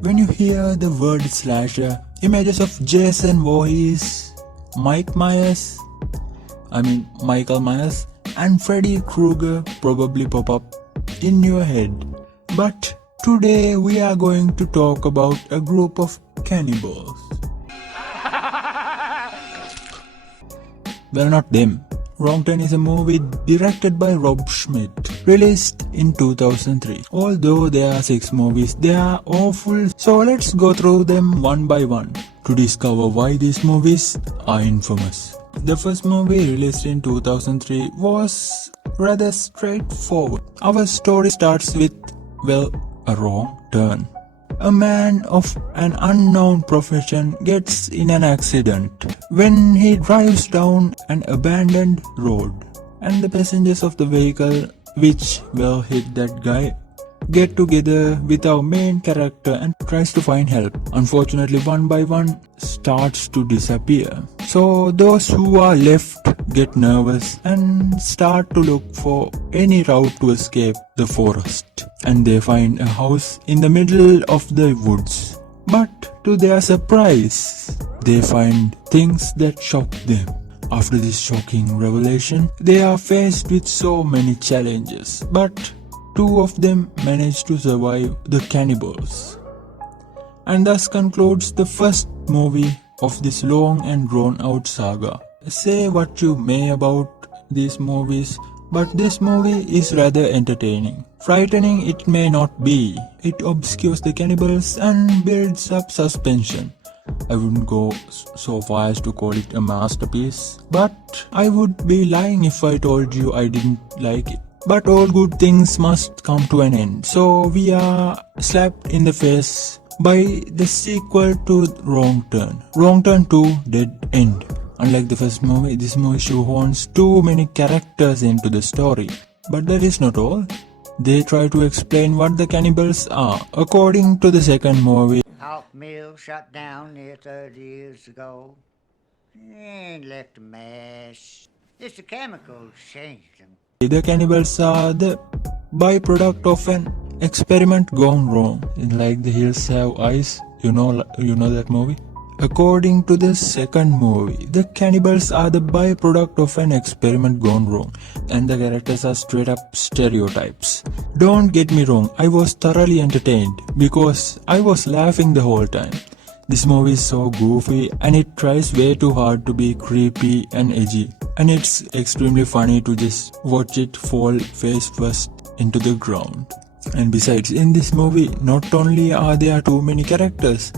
When you hear the word slasher, images of Jason Voorhees, Michael Myers and Freddy Krueger probably pop up in your head. But today we are going to talk about a group of cannibals. Well, not them. Wrong Turn is a movie directed by Rob Schmidt, released in 2003. Although there are 6 movies, they are awful, so let's go through them one by one to discover why these movies are infamous. The first movie, released in 2003, was rather straightforward. Our story starts with, a wrong turn. A man of an unknown profession gets in an accident when he drives down an abandoned road, and the passengers of the vehicle which hit that guy get together with our main character and tries to find help. Unfortunately, one by one starts to disappear. So those who are left get nervous and start to look for any route to escape the forest. And they find a house in the middle of the woods. But to their surprise, they find things that shock them. After this shocking revelation, they are faced with so many challenges, but 2 of them manage to survive the cannibals. And thus concludes the first movie of this long and drawn out saga. Say what you may about these movies, but this movie is rather entertaining. Frightening it may not be. It obscures the cannibals and builds up suspension. I wouldn't go so far as to call it a masterpiece, but I would be lying if I told you I didn't like it. But all good things must come to an end, so we are slapped in the face by the sequel to Wrong Turn. Wrong Turn 2 Dead End. Unlike the first movie, this movie shoehorns too many characters into the story. But that is not all. They try to explain what the cannibals are. According to the second movie, Hawk Mill shut down near 30 years ago and left a mess. It's the chemicals changed them. The cannibals are the byproduct of an experiment gone wrong. Like The Hills Have Eyes, you know that movie? According to the second movie, the cannibals are the byproduct of an experiment gone wrong, and the characters are straight up stereotypes. Don't get me wrong, I was thoroughly entertained because I was laughing the whole time. This movie is so goofy and it tries way too hard to be creepy and edgy, and it's extremely funny to just watch it fall face first into the ground. And besides, in this movie, not only are there too many characters,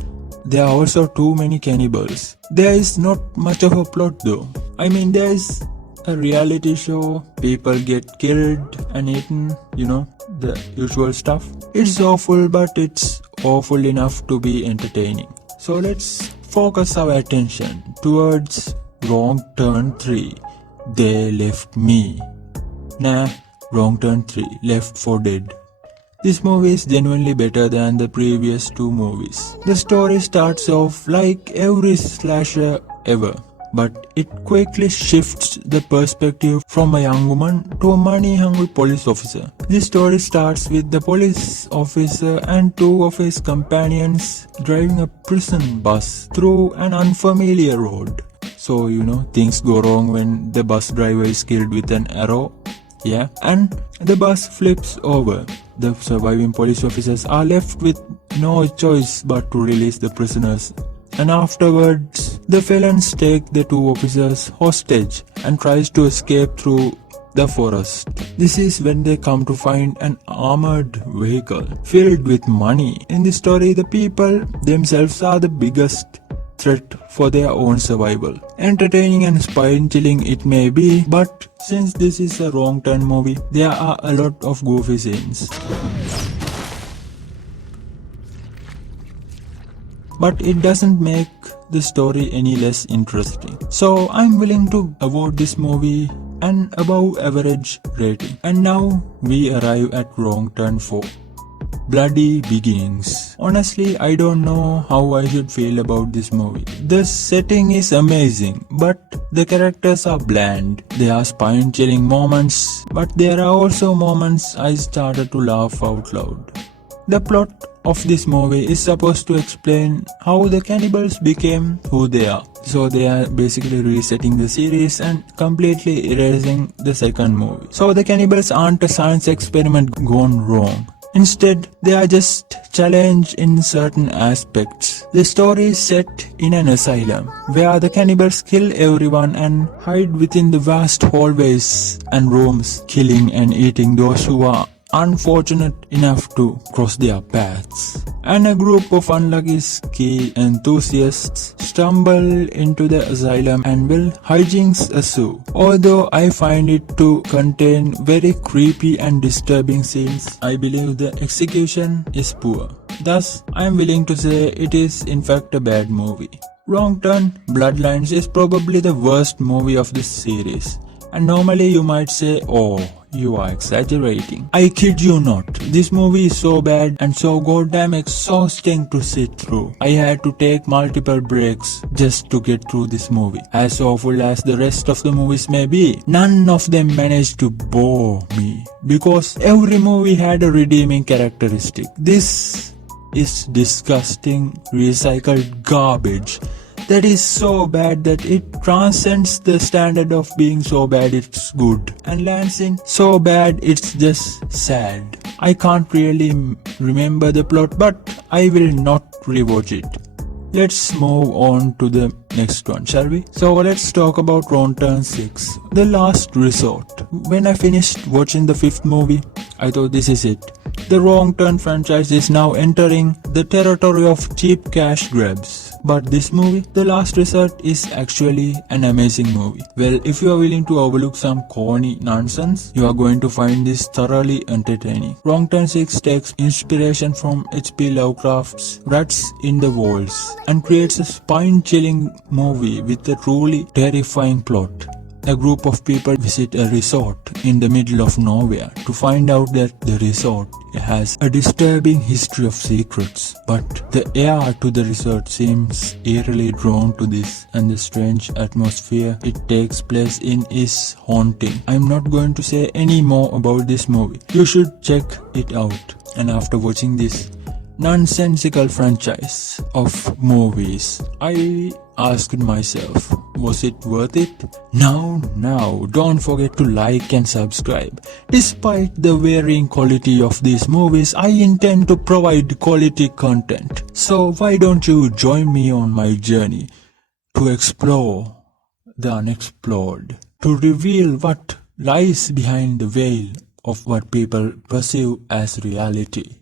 there are also too many cannibals. There is not much of a plot though. There is a reality show, people get killed and eaten, the usual stuff. It's awful, but it's awful enough to be entertaining. So let's focus our attention towards Wrong Turn 3. They Left Me. Wrong Turn 3, Left for Dead. This movie is genuinely better than the previous 2 movies. The story starts off like every slasher ever, but it quickly shifts the perspective from a young woman to a money-hungry police officer. This story starts with the police officer and 2 of his companions driving a prison bus through an unfamiliar road. So, things go wrong when the bus driver is killed with an arrow. And the bus flips over. The surviving police officers are left with no choice but to release the prisoners. And afterwards, the felons take the 2 officers hostage and tries to escape through the forest. This is when they come to find an armored vehicle filled with money. In this story, the people themselves are the biggest threat for their own survival. Entertaining and spine-chilling it may be, but since this is a Wrong Turn movie, there are a lot of goofy scenes. But it doesn't make the story any less interesting. So I'm willing to award this movie an above average rating. And now we arrive at Wrong Turn 4. Bloody Beginnings. Honestly, I don't know how I should feel about this movie. The setting is amazing, but the characters are bland. There are spine-chilling moments, but there are also moments I started to laugh out loud. The plot of this movie is supposed to explain how the cannibals became who they are. So they are basically resetting the series and completely erasing the second movie. So the cannibals aren't a science experiment gone wrong. Instead, they are just challenged in certain aspects. The story is set in an asylum, where the cannibals kill everyone and hide within the vast hallways and rooms, killing and eating those who are unfortunate enough to cross their paths. And a group of unlucky ski enthusiasts stumble into the asylum and will hijinks ensue. Although I find it to contain very creepy and disturbing scenes, I believe the execution is poor. Thus, I am willing to say it is in fact a bad movie. Wrong Turn Bloodlines is probably the worst movie of this series. And normally you might say, oh, you are exaggerating. I kid you not. This movie is so bad and so goddamn exhausting to sit through. I had to take multiple breaks just to get through this movie. As awful as the rest of the movies may be, none of them managed to bore me. Because every movie had a redeeming characteristic. This is disgusting, recycled garbage that is so bad that it transcends the standard of being so bad it's good, and lands in so bad it's just sad. I can't really remember the plot, but I will not rewatch it. Let's move on to the next one, shall we? So let's talk about Wrong Turn 6, The Last Resort. When I finished watching the 5th movie, I thought this is it. The Wrong Turn franchise is now entering the territory of cheap cash grabs. But this movie, The Last Resort, is actually an amazing movie. Well, if you are willing to overlook some corny nonsense, you are going to find this thoroughly entertaining. Wrong Turn 6 takes inspiration from H.P. Lovecraft's Rats in the Walls and creates a spine-chilling movie with a truly terrifying plot. A group of people visit a resort in the middle of nowhere to find out that the resort has a disturbing history of secrets. But the heir to the resort seems eerily drawn to this, and the strange atmosphere it takes place in is haunting. I'm not going to say any more about this movie. You should check it out. And after watching this nonsensical franchise of movies, I asked myself, was it worth it? Now, don't forget to like and subscribe. Despite the varying quality of these movies, I intend to provide quality content. So why don't you join me on my journey to explore the unexplored, to reveal what lies behind the veil of what people perceive as reality.